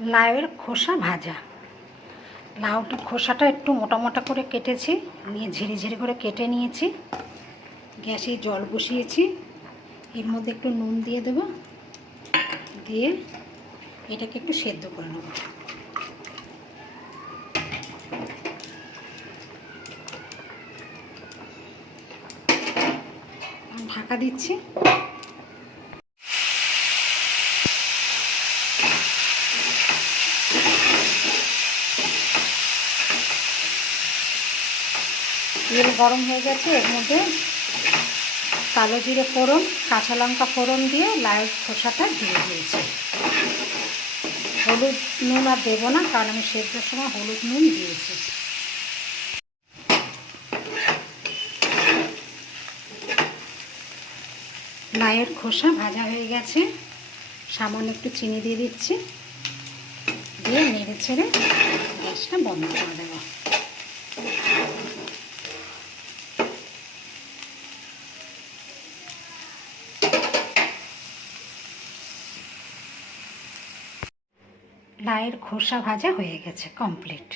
লাউয়ের খোসা ভাজা। লাউটা খোসাটা একটু মোটা মোটা করে কেটেছি, নিয়ে ঝিরি ঝিরি করে কেটে নিয়েছি। গ্যাসে জল বসিয়েছি, এর মধ্যে একটু নুন দিয়ে দেব, দিয়ে এটাকে একটু সেদ্ধ করে নেব। ঢাকা দিচ্ছি। তেল গরম হয়ে গেছে, এর মধ্যে কালো জিরে ফোড়ন, কাঁচা লঙ্কা ফোড়ন দিয়ে লাউয়ের খোসাটা দিয়ে দিয়েছি। হলুদ নুন আর দেবো না, কারণ আমি সেদ্ধর সময় হলুদ নুন দিয়েছি। লাউয়ের খোসা ভাজা হয়ে গেছে, সামান্য একটু চিনি দিয়ে দিচ্ছি, দিয়ে নেড়ে ছেড়ে গ্যাসটা বন্ধ করে দেবো। লাউয়ের খোসা ভাজা হয়ে গেছে, কমপ্লিট।